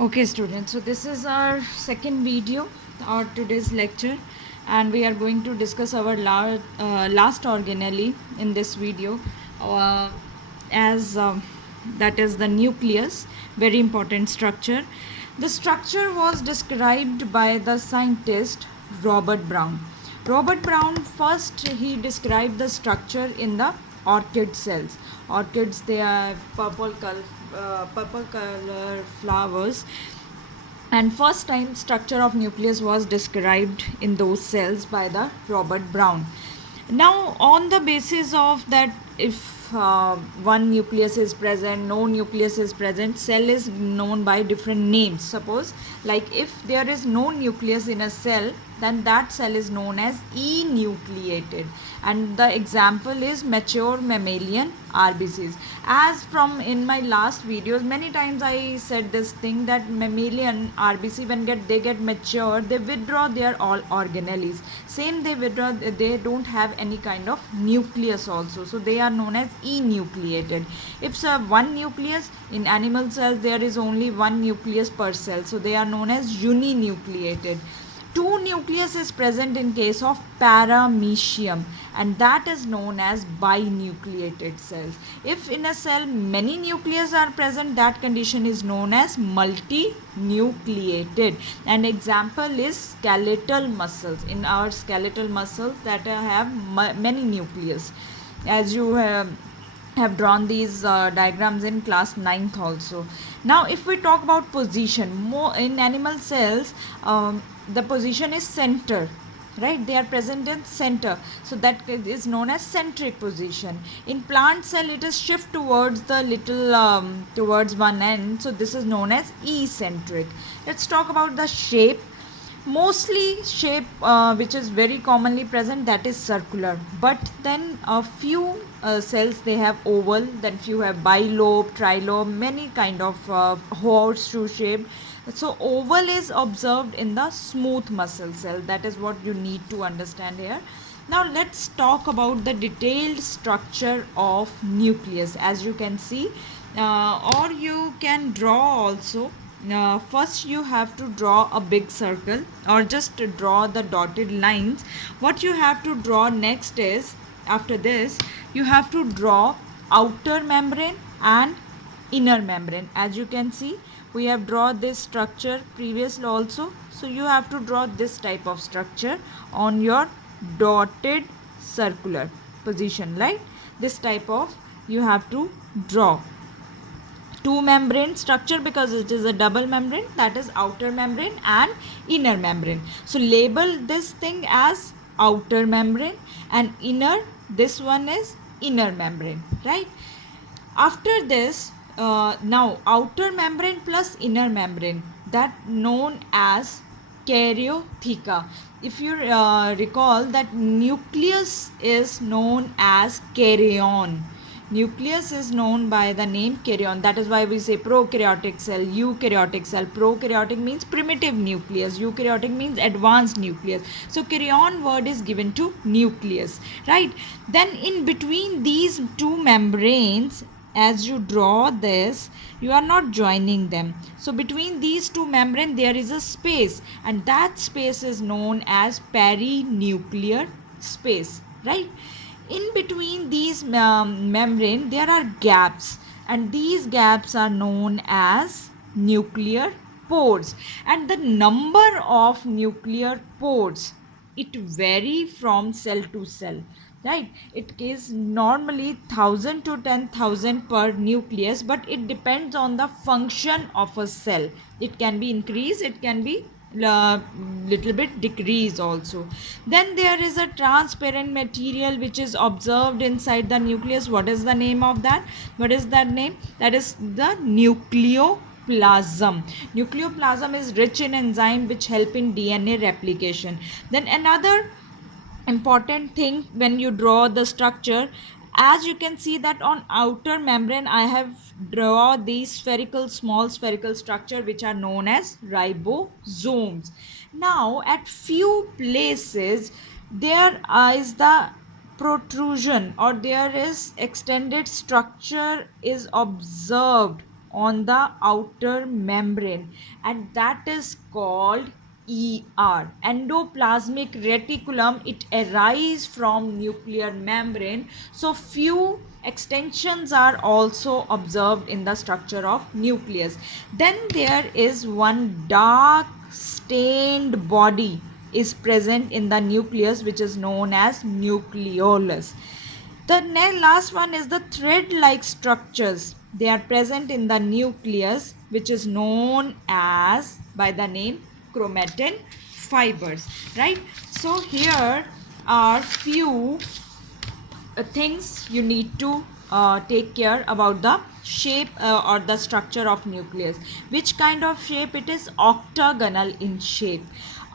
Okay, students, so this is our second video or today's lecture, and we are going to discuss our last organelle in this video, uh, as that is the nucleus, very important structure. The structure was described by the scientist Robert Brown. Robert Brown first he described the structure in the orchid cells. Orchids, they have purple color flowers, and first time structure of nucleus was described in those cells by the Robert Brown. Now on the basis of that, if one nucleus is present, no nucleus is present, cell is known by different names. Suppose, like, if there is no nucleus in a cell, then that cell is known as enucleated, and the example is mature mammalian RBCs. As from in my last videos, many times I said this thing, that mammalian RBC, when they get mature, they withdraw their all organelles. Same, they withdraw, they don't have any kind of nucleus also, so they are known as enucleated. If one nucleus in animal cells, there is only one nucleus per cell, so they are known as uninucleated. Two nucleus is present in case of paramecium, and that is known as binucleated cells. If in a cell many nucleus are present, that condition is known as multinucleated. An example is skeletal muscles. In our skeletal muscles that have many nucleus, as you have drawn these diagrams in class 9th also. Now if we talk about position, more in animal cells, the position is center, right? They are present in center, so that is known as centric position. In plant cell, it is shift towards the little towards one end, so this is known as eccentric. Let's talk about the shape. Mostly shape which is very commonly present, that is circular, but then a few cells, they have oval, then few have bilobe, trilobe, many kind of horseshoe shape. So oval is observed in the smooth muscle cell. That is what you need to understand here. Now let's talk about the detailed structure of nucleus. As you can see, or you can draw also. First you have to draw a big circle, or just to draw the dotted lines. What you have to draw next is, after this, you have to draw outer membrane and inner membrane. As you can see, we have drawn this structure previously also, so you have to draw this type of structure on your dotted circular position, right? This type of you have to draw. Two membrane structure, because it is a double membrane, that is outer membrane and inner membrane. So label this thing as outer membrane, and inner, this one is inner membrane, right? After this, now outer membrane plus inner membrane, that known as karyotheca. If you recall, that nucleus is known as karyon. Nucleus is known by the name karyon. That is why we say prokaryotic cell, eukaryotic cell. Prokaryotic means primitive nucleus, eukaryotic means advanced nucleus. So karyon word is given to nucleus, right? Then in between these two membranes, as you draw this, you are not joining them. So between these two membranes, there is a space, and that space is known as perinuclear space, right? In between these membrane, there are gaps, and these gaps are known as nuclear pores. And the number of nuclear pores, it vary from cell to cell, right? It is normally 1000 to 10,000 per nucleus, but it depends on the function of a cell. It can be increased, it can be little bit decrease also. Then there is a transparent material which is observed inside the nucleus. What is the name of that? What is that name? That is the nucleoplasm. Nucleoplasm is rich in enzyme which help in DNA replication. Then another important thing when you draw the structure, as you can see that on outer membrane I have draw these spherical, small spherical structure which are known as ribosomes. Now at few places there is the protrusion, or there is extended structure is observed on the outer membrane, and that is called endoplasmic reticulum. It arises from nuclear membrane. So few extensions are also observed in the structure of nucleus. Then there is one dark stained body is present in the nucleus, which is known as nucleolus. The last one is the thread-like structures. They are present in the nucleus, which is known as by the name chromatin fibers. Right? So here are few things you need to take care about the shape or the structure of nucleus. Which kind of shape it is? Octagonal in shape.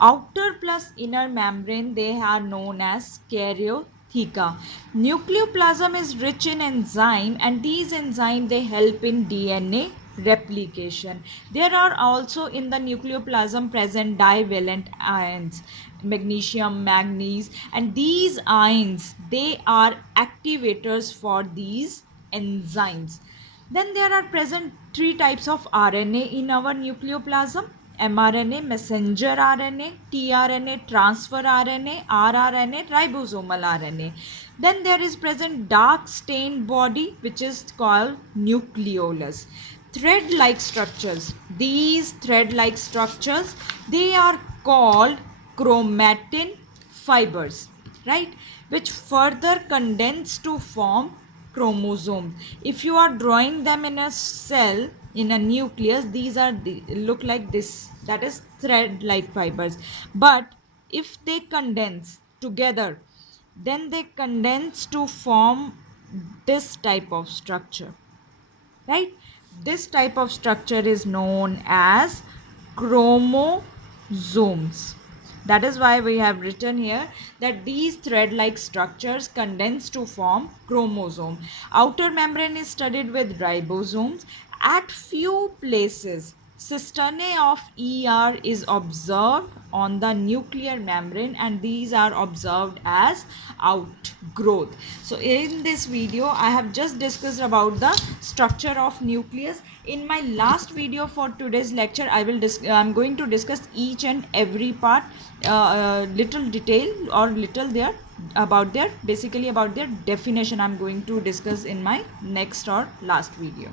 Outer plus inner membrane, they are known as karyotheca. Nucleoplasm is rich in enzyme, and these enzymes they help in DNA replication. There are also in the nucleoplasm present divalent ions, magnesium, manganese, and these ions they are activators for these enzymes. Then there are present three types of RNA in our nucleoplasm: mRNA, messenger RNA, tRNA, transfer RNA, rRNA, ribosomal RNA. Then there is present dark stained body, which is called nucleolus. Thread like structures, these thread like structures, they are called chromatin fibers, right, which further condense to form chromosomes. If you are drawing them in a cell, in a nucleus, these are look like this, that is thread like fibers. But if they condense together, then they condense to form this type of structure, right? This type of structure is known as chromosomes. That is why we have written here that these thread like structures condense to form chromosome. Outer membrane is studied with ribosomes. At few places cisternae of is observed on the nuclear membrane, and these are observed as outgrowth. So in this video I have just discussed about the structure of nucleus. In my last video for today's lecture I'm going to discuss each and every part, little detail or little there about their basically about their definition I'm going to discuss in my next or last video.